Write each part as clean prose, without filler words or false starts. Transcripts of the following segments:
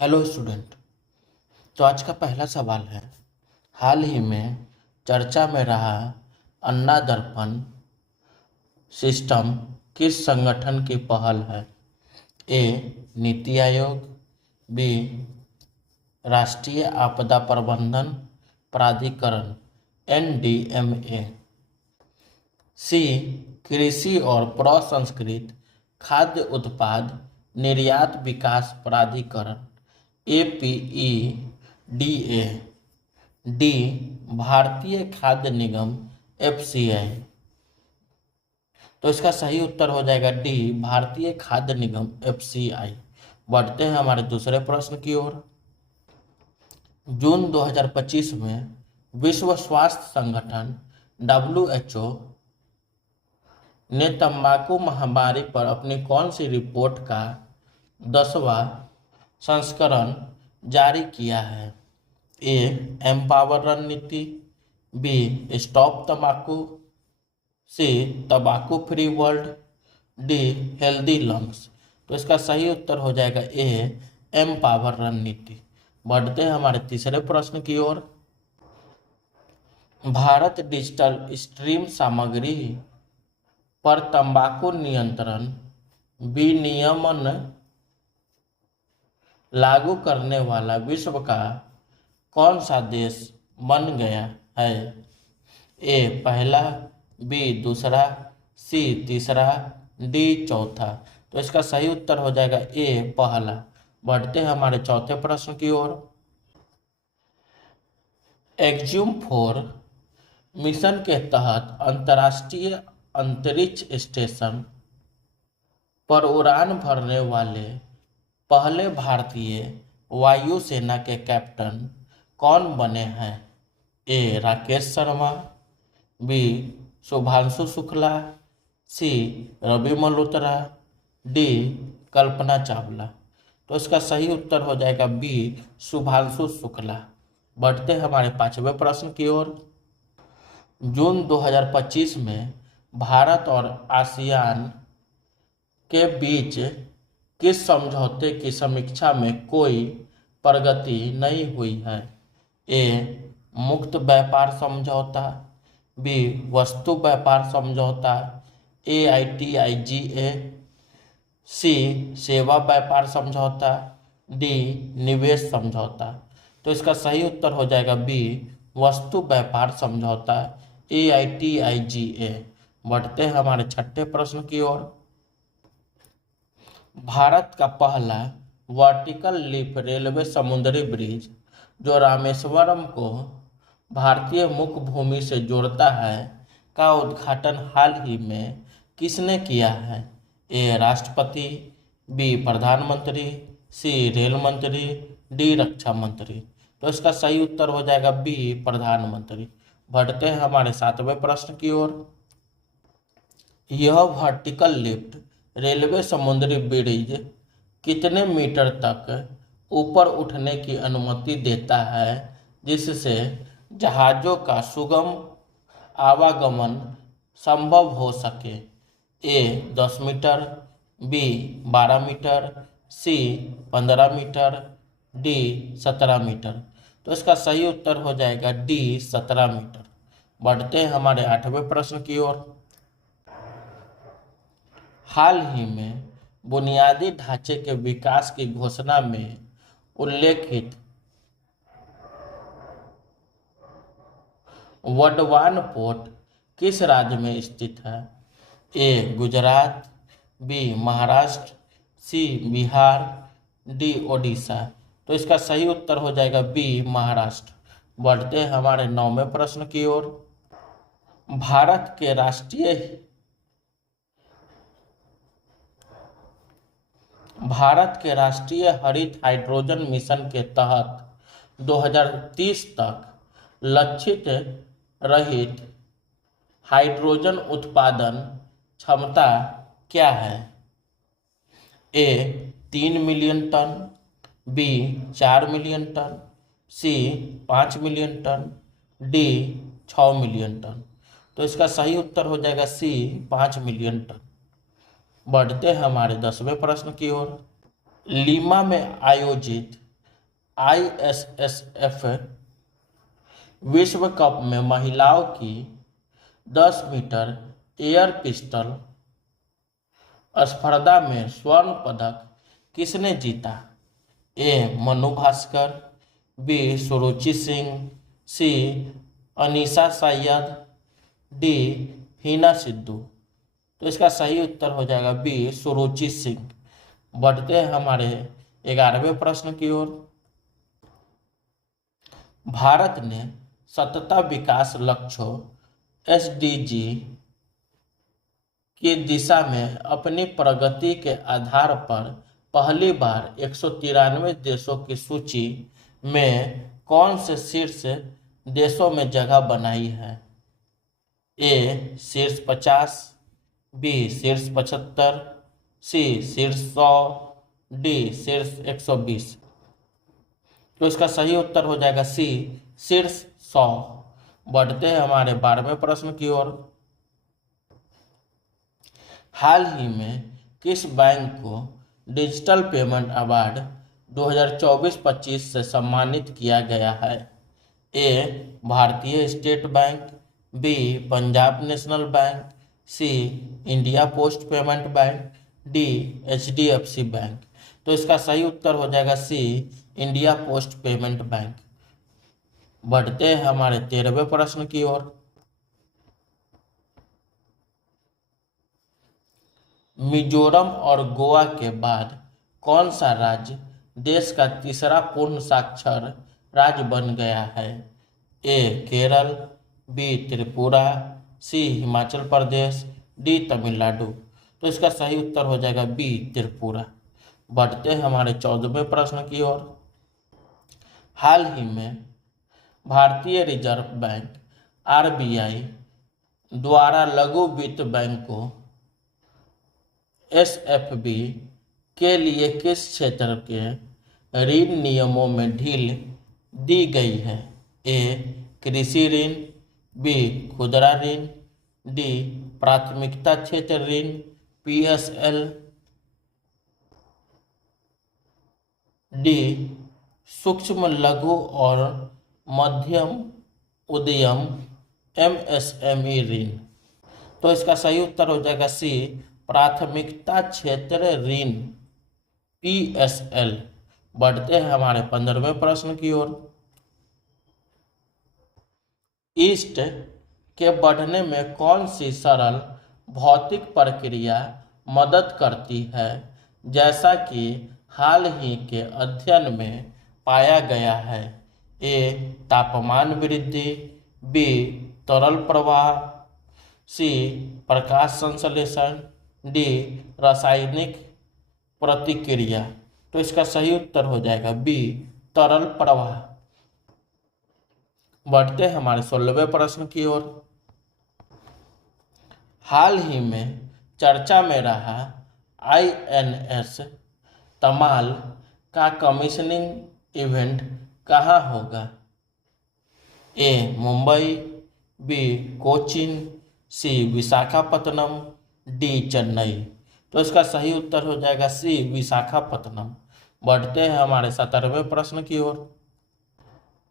Hello student. तो आज का पहला सवाल है, हाल ही में चर्चा में रहा अन्ना दर्पण सिस्टम किस संगठन की पहल है? ए नीति आयोग, बी राष्ट्रीय आपदा प्रबंधन प्राधिकरण NDMA, सी कृषि और प्रसंस्कृत खाद्य उत्पाद निर्यात विकास प्राधिकरण APEDA, डी भारतीय खाद्य निगम FCI। तो इसका सही उत्तर हो जाएगा डी भारतीय खाद्य निगम FCI। बढ़ते हैं हमारे दूसरे प्रश्न की ओर। जून 2025 में विश्व स्वास्थ्य संगठन WHO ने तंबाकू महामारी पर अपनी कौन सी रिपोर्ट का 10वां संस्करण जारी किया है? ए एम्पावर रणनीति, बी स्टॉप तंबाकू, सी तंबाकू free world, D healthy lungs. तो इसका सही उत्तर हो जाएगा ए एम्पावर रणनीति। बढ़ते हैं हमारे तीसरे प्रश्न की ओर। भारत डिजिटल स्ट्रीम सामग्री पर तंबाकू नियंत्रण विनियमन लागू करने वाला विश्व का कौन सा देश बन गया है? ए पहला, बी दूसरा, सी तीसरा, डी चौथा। तो इसका सही उत्तर हो जाएगा ए पहला। बढ़ते हैं हमारे चौथे प्रश्न की ओर। एक्ज्यूम 4 मिशन के तहत अंतर्राष्ट्रीय अंतरिक्ष स्टेशन पर उड़ान भरने वाले पहले भारतीय वायुसेना के कैप्टन कौन बने हैं? ए राकेश शर्मा, बी शुभांशु शुक्ला, सी रवि मल्होत्रा, डी कल्पना चावला। तो इसका सही उत्तर हो जाएगा बी शुभांशु शुक्ला। बढ़ते हमारे पांचवें प्रश्न की ओर। जून 2025 में भारत और आसियान के बीच किस समझौते की समीक्षा में कोई प्रगति नहीं हुई है? ए मुक्त व्यापार समझौता, बी वस्तु व्यापार समझौता AITIGA, सी सेवा व्यापार समझौता, डी निवेश समझौता। तो इसका सही उत्तर हो जाएगा बी वस्तु व्यापार समझौता AITIGA। बढ़ते हैं हमारे छठे प्रश्न की ओर। भारत का पहला वर्टिकल लिफ्ट रेलवे समुद्री ब्रिज जो रामेश्वरम को भारतीय मुख्य भूमि से जोड़ता है का उद्घाटन हाल ही में किसने किया है? ए राष्ट्रपति, बी प्रधानमंत्री, सी रेल मंत्री, डी रक्षा मंत्री। तो इसका सही उत्तर हो जाएगा बी प्रधानमंत्री। बढ़ते हैं हमारे सातवें प्रश्न की ओर। यह वर्टिकल लिफ्ट रेलवे समुद्री ब्रिज कितने मीटर तक ऊपर उठने की अनुमति देता है जिससे जहाज़ों का सुगम आवागमन संभव हो सके? ए 10 मीटर, बी 12 मीटर, सी 15 मीटर, डी 17 मीटर। तो इसका सही उत्तर हो जाएगा डी 17 मीटर। बढ़ते हैं हमारे आठवें प्रश्न की ओर। हाल ही में बुनियादी ढांचे के विकास की घोषणा में उल्लेखित वडवान पोर्ट किस राज्य में स्थित है? ए गुजरात, बी महाराष्ट्र, सी बिहार, डी ओडिशा। तो इसका सही उत्तर हो जाएगा बी महाराष्ट्र। बढ़ते हैं हमारे नौवें प्रश्न की ओर। भारत के राष्ट्रीय हरित हाइड्रोजन मिशन के तहत 2030 तक लक्षित रहित हाइड्रोजन उत्पादन क्षमता क्या है? A 3 million ton, B 4 million ton, C 5 million ton, D 6 million ton. तो इसका सही उत्तर हो जाएगा सी 5 मिलियन टन। बढ़ते हैं हमारे 10वें प्रश्न की ओर। लीमा में आयोजित ISSF विश्व कप में महिलाओं की 10 मीटर एयर पिस्टल स्पर्धा में स्वर्ण पदक किसने जीता? ए मनु भास्कर, बी सुरुचि सिंह, सी अनीसा सैयद, डी हिना सिद्धू। तो इसका सही उत्तर हो जाएगा बी सुरुचि सिंह। बढ़ते हैं हमारे 11वें प्रश्न की ओर। भारत ने सतत विकास लक्ष्यों SDG की दिशा में अपनी प्रगति के आधार पर पहली बार 193 देशों की सूची में कौन से शीर्ष देशों में जगह बनाई है? ए शीर्ष 50, बी शीर्ष 75, सी शीर्ष 100, डी शीर्ष 120। तो इसका सही उत्तर हो जाएगा सी शीर्ष 100। बढ़ते हैं हमारे 12वें प्रश्न की ओर। हाल ही में किस बैंक को डिजिटल पेमेंट अवार्ड 2024-25 से सम्मानित किया गया है? ए भारतीय state bank, B Punjab national bank, C India post payment bank, D HDFC bank. तो इसका सही उत्तर हो जाएगा C India post payment bank. बढ़ते हैं हमारे 13वें प्रश्न की ओर। मिजोरम और गोवा के बाद कौन सा राज्य देश का तीसरा पूर्ण साक्षर राज्य बन गया है? ए केरल, बी त्रिपुरा, सी हिमाचल प्रदेश, डी तमिलनाडु। तो इसका सही उत्तर हो जाएगा बी त्रिपुरा। बढ़ते हैं हमारे 14वें प्रश्न की ओर। हाल ही में भारतीय रिजर्व बैंक RBI द्वारा लघु वित्त बैंकों SFB के लिए किस क्षेत्र के ऋण नियमों में ढील दी गई है? ए कृषि ऋण, बी खुदरा ऋण, डी प्राथमिकता क्षेत्र ऋण PSL, डी सूक्ष्म लघु और मध्यम उद्यम MSME ऋण। तो इसका सही उत्तर हो जाएगा सी प्राथमिकता क्षेत्र ऋण PSL। बढ़ते हैं हमारे 15वें प्रश्न की ओर। ईस्ट के बढ़ने में कौन सी सरल भौतिक प्रक्रिया मदद करती है, जैसा कि हाल ही के अध्ययन में पाया गया है? ए तापमान वृद्धि, बी तरल प्रवाह, सी प्रकाश संश्लेषण, डी रासायनिक प्रतिक्रिया। तो इसका सही उत्तर हो जाएगा बी तरल प्रवाह। बढ़ते हैं हमारे 16वें प्रश्न की ओर। हाल ही में चर्चा में रहा INS तमाल का कमीशनिंग इवेंट कहाँ होगा? ए मुंबई, बी कोचीन, सी विशाखापत्तनम, डी चेन्नई। तो इसका सही उत्तर हो जाएगा सी विशाखापत्तनम। बढ़ते हैं हमारे 17वें प्रश्न की ओर।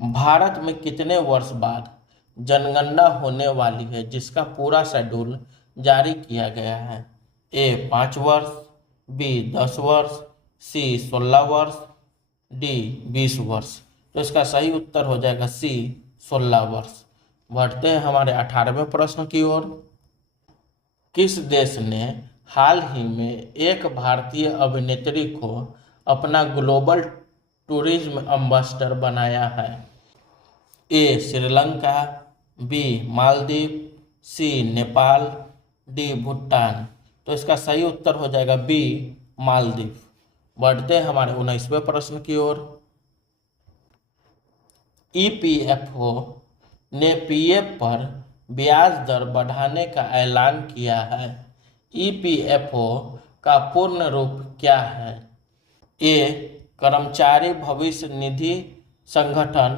भारत में कितने वर्ष बाद जनगणना होने वाली है, जिसका पूरा शेड्यूल जारी किया गया है? ए 5 वर्ष, बी 10 वर्ष, सी 16 वर्ष, डी 20 वर्ष। तो इसका सही उत्तर हो जाएगा सी 16 वर्ष। बढ़ते हैं हमारे 18वें प्रश्न की ओर। किस देश ने हाल ही में एक भारतीय अभिनेत्री को अपना ग्लोबल टूरिज्म एम्बेसडर बनाया है? ए श्रीलंका, बी मालदीव, सी नेपाल, डी भूटान। तो इसका सही उत्तर हो जाएगा बी मालदीव। बढ़ते हैं हमारे 19वें प्रश्न की ओर। EPFO ने PF पर ब्याज दर बढ़ाने का ऐलान किया है। EPFO का पूर्ण रूप क्या है? ए कर्मचारी भविष्य निधि संगठन,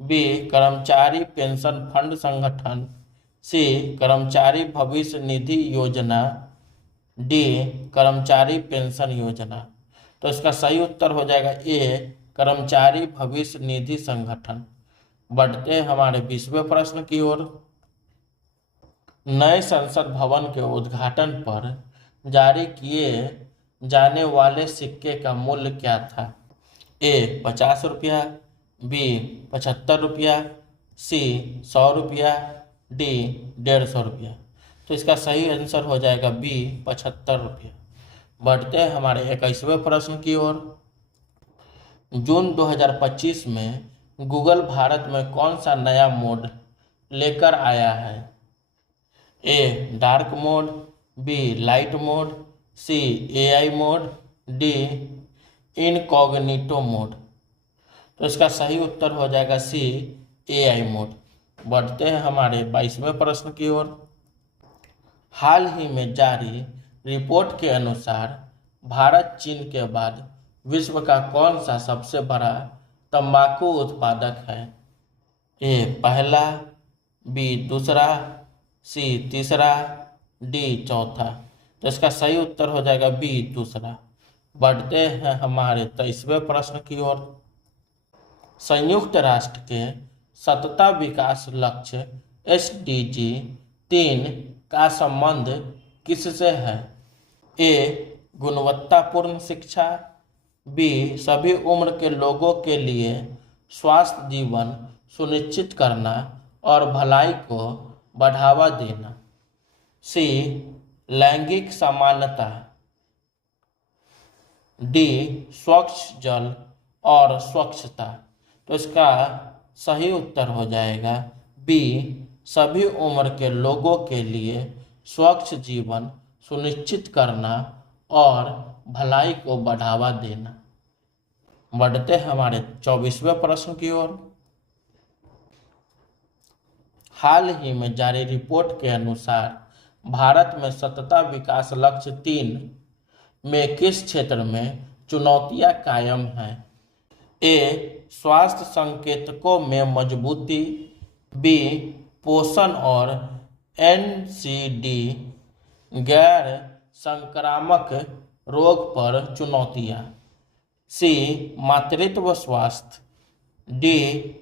बी कर्मचारी पेंशन फंड संगठन, सी कर्मचारी भविष्य निधि योजना, डी कर्मचारी पेंशन योजना। तो इसका सही उत्तर हो जाएगा ए कर्मचारी भविष्य निधि संगठन। बढ़ते हैं हमारे 20वें प्रश्न की ओर। नए संसद भवन के उद्घाटन पर जारी किए जाने वाले सिक्के का मूल्य क्या था? ए 50 रुपया, बी 75 रुपया, सी 100 रुपया, डी 150 रुपया। तो इसका सही आंसर हो जाएगा बी 75 रुपया। बढ़ते हैं हमारे 21वें प्रश्न की ओर। जून 2025 में गूगल भारत में कौन सा नया मोड लेकर आया है? A dark mode, B light mode, C AI mode, D incognito mode. तो इसका सही उत्तर हो जाएगा सी एआई मोड। बढ़ते हैं हमारे 22वें प्रश्न की ओर। हाल ही में जारी रिपोर्ट के अनुसार भारत चीन के बाद विश्व का कौन सा सबसे बड़ा तंबाकू उत्पादक है? ए पहला, बी दूसरा, सी तीसरा, डी चौथा। तो इसका सही उत्तर हो जाएगा बी दूसरा। बढ़ते हैं हमारे 23वें प्रश्न की ओर। संयुक्त राष्ट्र के 17 विकास लक्ष्य SDG 3 का संबंध किससे है? ए गुणवत्तापूर्ण शिक्षा, बी सभी उम्र के लोगों के लिए स्वास्थ्य जीवन सुनिश्चित करना और भलाई को बढ़ावा देना, सी लैंगिक समानता, डी स्वच्छ जल और स्वच्छता। तो इसका सही उत्तर हो जाएगा बी सभी उम्र के लोगों के लिए स्वच्छ जीवन सुनिश्चित करना और भलाई को बढ़ावा देना। बढ़ते हमारे 24वें प्रश्न की ओर। हाल ही में जारी रिपोर्ट के अनुसार भारत में 17 विकास लक्ष्य 3 में किस क्षेत्र में चुनौतियां कायम हैं? ए स्वास्थ्य संकेतकों में मजबूती, बी पोषण और NCD गैर संक्रामक रोग पर चुनौतियां, सी मातृत्व स्वास्थ्य, डी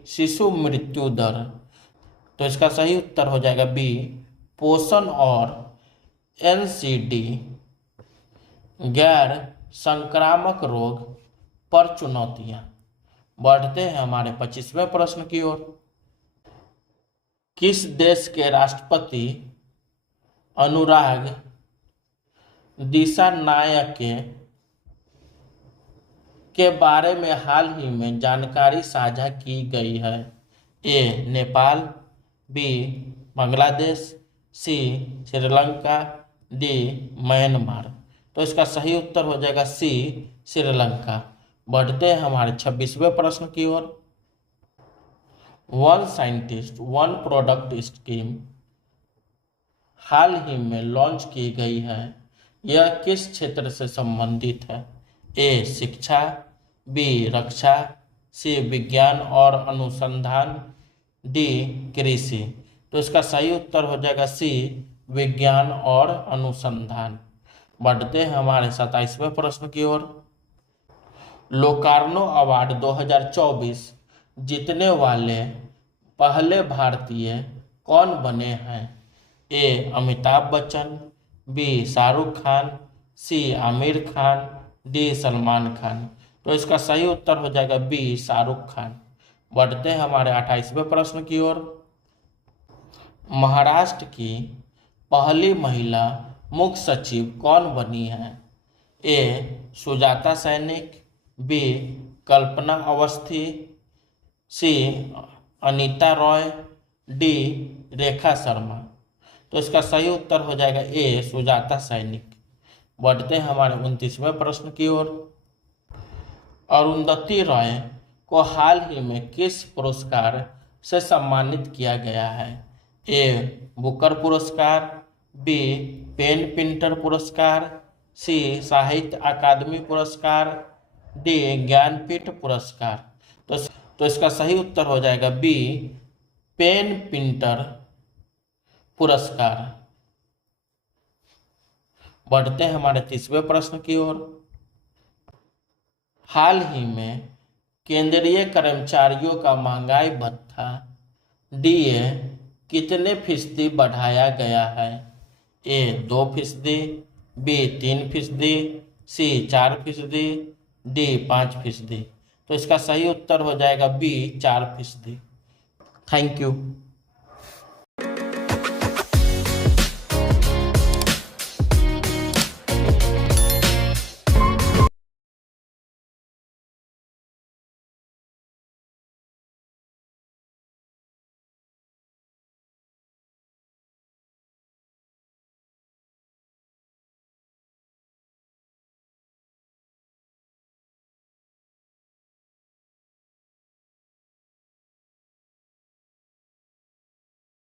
शिशु मृत्यु दर। तो इसका सही उत्तर हो जाएगा बी पोषण और NCD गैर संक्रामक रोग पर चुनौतियां। बढ़ते हैं हमारे 25वें प्रश्न की ओर। किस देश के राष्ट्रपति अनुराग दिशानायक के बारे में हाल ही में जानकारी साझा की गई है? ए नेपाल, बी बांग्लादेश, सी श्रीलंका, डी म्यांमार। तो इसका सही उत्तर हो जाएगा सी श्रीलंका। बढ़ते हैं हमारे 26वें प्रश्न की ओर। One scientist one product scheme हाल ही में लॉन्च की गई है। यह किस क्षेत्र से संबंधित है? ए शिक्षा, बी रक्षा, सी विज्ञान और अनुसंधान, डी कृषि। तो इसका सही उत्तर हो जाएगा सी विज्ञान और अनुसंधान। बढ़ते हैं हमारे 27वें प्रश्न की ओर। लोकार्नो अवार्ड 2024 जीतने वाले पहले भारतीय कौन बने हैं? ए अमिताभ बच्चन, बी शाहरुख खान, सी आमिर खान, डी सलमान खान। तो इसका सही उत्तर हो जाएगा बी शाहरुख खान। बढ़ते हैं हमारे 28वें प्रश्न की ओर। महाराष्ट्र की पहली महिला मुख्य सचिव कौन बनी है? ए सुजाता सैनिक, बी कल्पना अवस्थी, सी अनीता रॉय, डी रेखा शर्मा। तो इसका सही उत्तर हो जाएगा ए सुजाता सैनिक। बढ़ते हैं हमारे 29वें प्रश्न की ओर। अरुंधति रॉय को हाल ही में किस पुरस्कार से सम्मानित किया गया है? ए बुकर पुरस्कार, बी पेन पिंटर पुरस्कार, सी साहित्य अकादमी पुरस्कार, डी ज्ञानपीठ पुरस्कार। तो इसका सही उत्तर हो जाएगा बी पेन पिंटर पुरस्कार। बढ़ते हैं हमारे 30वें प्रश्न की ओर। हाल ही में केंद्रीय कर्मचारियों का महंगाई भत्ता डीए कितने फीसदी बढ़ाया गया है? ए 2%, बी 3%, सी 4%, डी 5%। तो इसका सही उत्तर हो जाएगा बी 4%। Thank you.